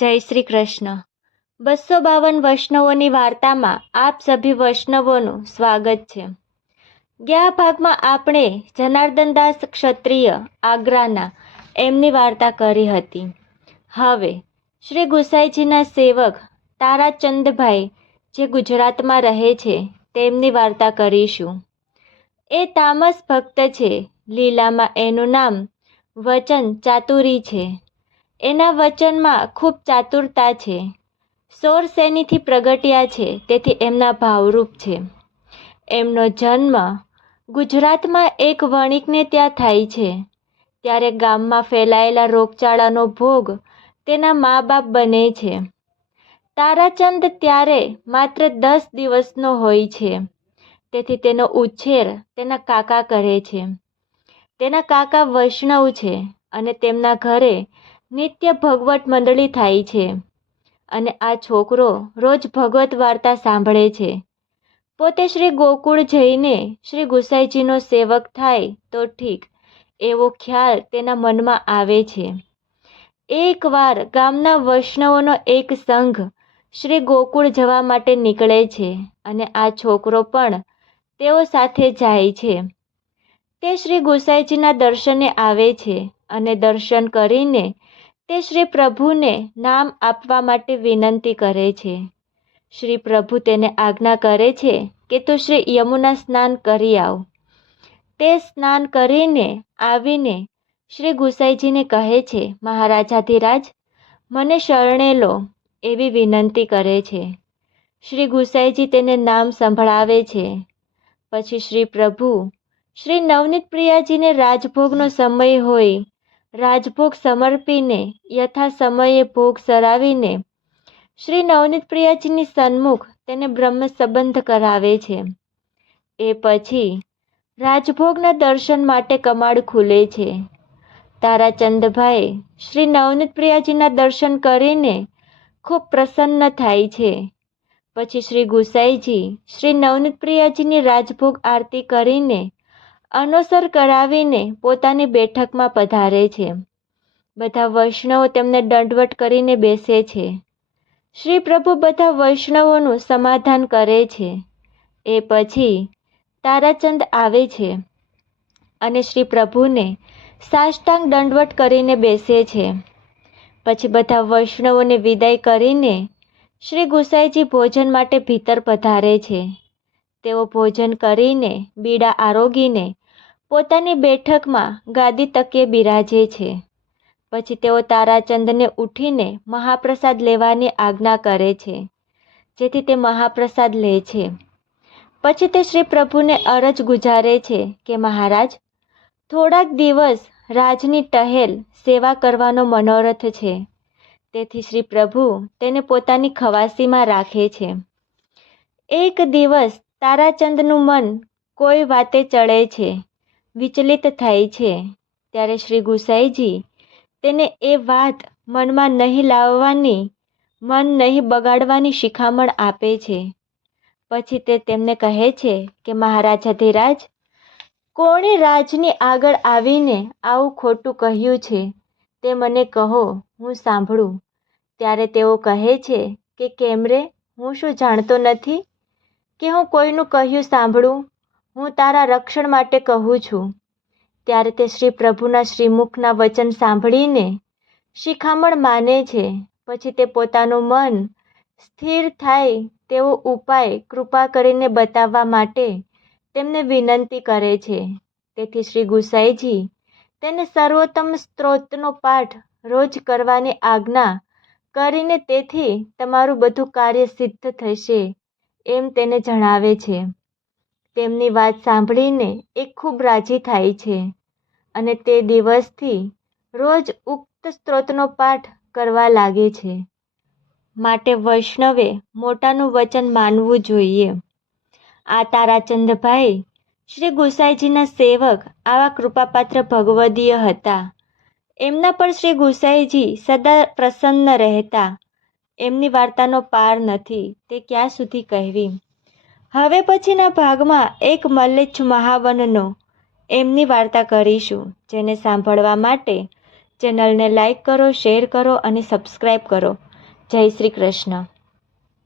જય શ્રી કૃષ્ણ. બસો બાવન વૈષ્ણવોની વાર્તામાં આપ સભી વૈષ્ણવોનું સ્વાગત છે. ગયા ભાગમાં આપણે જનાર્દનદાસ ક્ષત્રિય આગ્રાના એમની વાર્તા કરી હતી. હવે શ્રી ગુસાઈજીના સેવક તારાચંદભાઈ જે ગુજરાતમાં રહે છે તેમની વાર્તા કરીશું. એ તામસ ભક્ત છે, લીલામાં એનું નામ વચન ચાતુરી છે. એના વચનમાં ખૂબ ચાતુરતા છે. સોર શેનીથી પ્રગટ્યા છે, તેથી એમના ભાવરૂપ છે. એમનો જન્મ ગુજરાતમાં એક વણિકને ત્યાં થાય છે. ત્યારે ગામમાં ફેલાયેલા રોગચાળાનો ભોગ તેના મા બાપ બને છે. તારાચંદ ત્યારે માત્ર દસ દિવસનો હોય છે. તેથી તેનો ઉછેર તેના કાકા કરે છે. તેના કાકા વૈષ્ણવ છે અને તેમના ઘરે નિત્ય ભગવત મંડળી થાય છે અને આ છોકરો રોજ ભગવત વાર્તા સાંભળે છે. પોતે શ્રી ગોકુળ જઈને શ્રી ગુસાઈજીનો સેવક થાય તો ઠીક, એવો ખ્યાલ તેના મનમાં આવે છે. એકવાર ગામના વૈષ્ણવોનો એક સંઘ શ્રી ગોકુળ જવા માટે નીકળે છે અને આ છોકરો પણ તેઓ સાથે જાય છે. તે શ્રી ગુસાઈજીના દર્શને આવે છે અને દર્શન કરીને તે શ્રી પ્રભુને નામ આપવા માટે વિનંતી કરે છે. શ્રી પ્રભુ તેને આજ્ઞા કરે છે કે તું શ્રી યમુના સ્નાન કરી આવ. તે સ્નાન કરીને આવીને શ્રી ગુસાઈજીને કહે છે, મહારાજાધિરાજ, મને શરણે લો, એવી વિનંતી કરે છે. શ્રી ગુસાઈજી તેને નામ સંભળાવે છે. પછી શ્રી પ્રભુ શ્રી નવનીત પ્રિયાજીને રાજભોગનો સમય હોય રાજભોગ સમર્પીને, યથા સમયે ભોગ સરાવીને, શ્રી નવનીત પ્રિયાજીની સન્મુખ તેને બ્રહ્મ સંબંધ કરાવે છે. એ પછી રાજભોગના દર્શન માટે કમાડ ખુલે છે. તારાચંદભાઈ શ્રી નવનીત પ્રિયાજીના દર્શન કરીને ખૂબ પ્રસન્ન થાય છે. પછી શ્રી ગુસાઈજી શ્રી નવનીત પ્રિયાજીની રાજભોગ આરતી કરીને અનુસર કરાવીને પોતાની બેઠકમાં પધારે છે. બધા વૈષ્ણવો તેમને દંડવટ કરીને બેસે છે. શ્રી પ્રભુ બધા વૈષ્ણવોનું સમાધાન કરે છે. એ પછી તારાચંદ આવે છે અને શ્રી પ્રભુને સાષ્ટાંગ દંડવટ કરીને બેસે છે. પછી બધા વૈષ્ણવોને વિદાય કરીને શ્રી ગુસાઈજી ભોજન માટે ભીતર પધારે છે. તેઓ ભોજન કરીને બીડા આરોગીને પોતાની બેઠકમાં ગાદી તકે બિરાજે છે. પછી તેઓ તારાચંદને ઉઠીને મહાપ્રસાદ લેવાની આજ્ઞા કરે છે, જેથી તે મહાપ્રસાદ લે છે. પછી તે શ્રી પ્રભુને અરજ ગુજારે છે કે, મહારાજ, થોડાક દિવસ રાજની ટહેલ સેવા કરવાનો મનોરથ છે. તેથી શ્રી પ્રભુ તેને પોતાની ખવાસીમાં રાખે છે. એક દિવસ તારાચંદનું મન કોઈ વાતે ચડે છે. વિચલિત થાય છે. ત્યારે શ્રી ગુસાઈજી તેને એ વાત મનમાં નહીં લાવવાની, મન નહીં બગાડવાની શિખામણ આપે છે. પછી તે તેમને કહે છે કે મહારાજાધિરાજ કોણે રાજની આગળ આવીને આવું ખોટું કહ્યું છે? તે મને કહો, હું સાંભળું. ત્યારે તેઓ કહે છે કે, કેમ રે? હું શું જાણતો નથી? કે હું કોઈનું કહ્યું સાંભળું? હું તારા રક્ષણ માટે કહું છું. ત્યારે તે શ્રી પ્રભુના શ્રીમુખના વચન સાંભળીને શિખામણ માને છે. પછી તે પોતાનું મન સ્થિર થાય તેવો ઉપાય કૃપા કરીને બતાવવા માટે તેમને વિનંતી કરે છે. તેથી શ્રી ગુસાઈજી તેને સર્વોત્તમ સ્ત્રોતનો પાઠ રોજ કરવાની આજ્ઞા કરીને તેથી તમારું બધું કાર્ય સિદ્ધ થશે, એમ તેને જણાવે છે. તેમની વાત સાંભળીને એ ખૂબ રાજી થાય છે અને તે દિવસથી રોજ ઉક્ત સ્ત્રોતનો પાઠ કરવા લાગે છે. માટે વૈષ્ણવે મોટાનું વચન માનવું જોઈએ. આ તારાચંદભાઈ શ્રી ગુસાઈજીના સેવક આવા કૃપાપાત્ર ભગવદીય હતા. એમના પર શ્રી ગુસાઈજી સદા પ્રસન્ન રહેતા. એમની વાર્તાનો પાર નથી, તે ક્યાં સુધી કહેવી? હવે પછીના ભાગમાં એક મલ્લેચ્છ મહાવનનો. એમની વાર્તા કરીશું, જેને સાંભળવા માટે ચેનલને લાઈક કરો, શેર કરો અને સબસ્ક્રાઈબ કરો. જય શ્રી કૃષ્ણ.